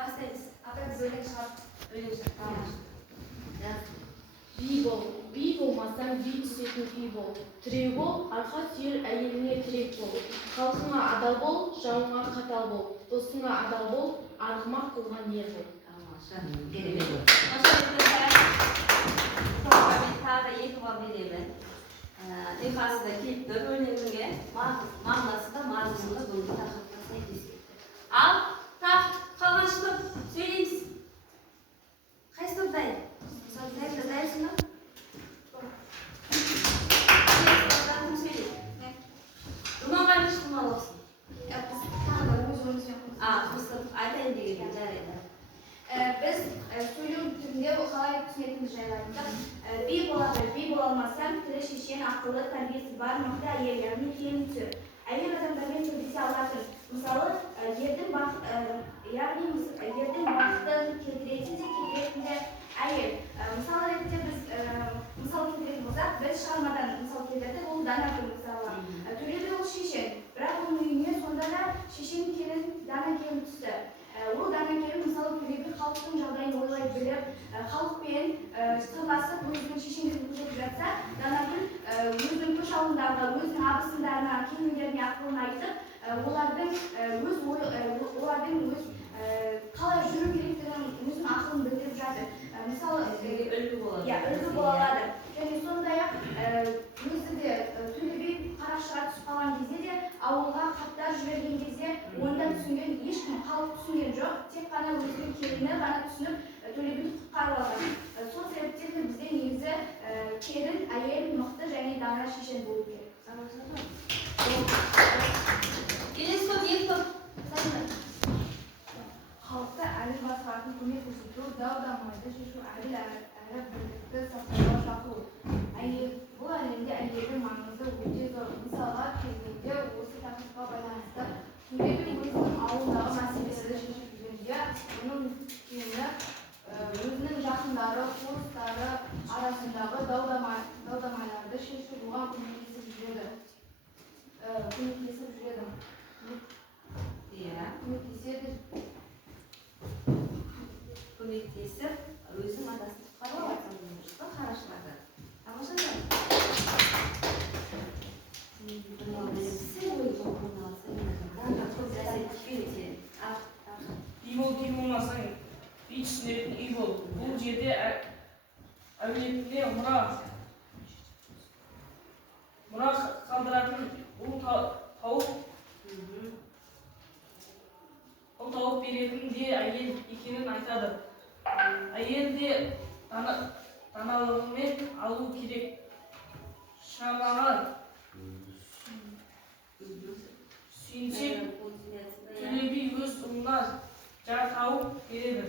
Başlayız. Ata biz öyle şart. Tamam. Би болмасаң, би түсетін үй бол. Тіреу бол, арқа сүйер әйеліңе тірек бол. Халқыңа адал бол, жауыңа қатал бол. Досыңа адал бол, арғымақ қылған ер бол. Tağda yıkıma bilelim. Nefası da kilitli önemli. Manlası da mazlumda bunu takıtmasına kesin. Al, tak, kalaştım. Söyleyiniz. Kaç turdayım? Sen de dersin mi? Duman varmış, duman olsun. Aydan diyelim, carayla. Biz söylüyorum türünde o kalay түсінетін жайларында би болады, би бола алмасаң, тірі шешен ақылы, тәрбиесі бар мықты әйел, яғни келін түсір. Әйел адамдармен сөйлесе алатын. Мысалы, ердің бақытын келтіретін де әйел. Мысалы ретінде біз мысал келтіретін болсақ, біз шығармадан мысал келтірдік, ол Данагүл мысалы. Төле би ол шешен, бірақ оның үйіне сонда да шешен келін, Дана келін түсті. Ол Дана келін мысалы Төле би халықтың жағдайын ойлай біліп, халықпен сырласып, өзінің шешендігін көрсетіп жатса, Данагүл өзінің көш ауылындағы өзінің абысындарына, келіндеріне ақылын айтып, олардың өз қалай жүру керектігін өзінің ақылын білдіріп жатыр. Мысалы, үлгі бола алады. Және сондай-ақ өзі де Төле би қарақшыға түсіп қалған кезде де ауылға хаттар жіберген кезде онда түсінген ешкім халық түсінген жоқ, тек қана өзінің келіні ғана түсініп Төле биді құтқарып алған. Сол себептен де бізде негізі келін, әйел мықты және дана шешен болу керек. Келесі топ, екі топ. Халықта әділ басқаратын көмек көрсету, дау-дамайды шешу, әділ әрі бірлікті сақтауға шақыру. Бұл әлемде әйелдің маңызы өте зор. Мысалға келгенде осы тақырыпқа байланысты Төле би өзінің ауылдағы мәселелерді шешіп жүргенде, оның кейінгі өзінің жақындары, туыстары арасындағы дау-дамайларды шешіп оған көмектесіп жүреді. Көмектесіп, өзің адасын құтқарып алсаң дұрыс па, қарашыларды. Тамаша да? Би болмасаң, би түсінетін үй бол. Бұл жерде әулетіне мұра қалдыратын ұл тауып беретін де әйел екенін айтады. Әйел де даналығымен алу керек. Шамаға сүйінсек, Төле би өз ұлына жар тауып береді.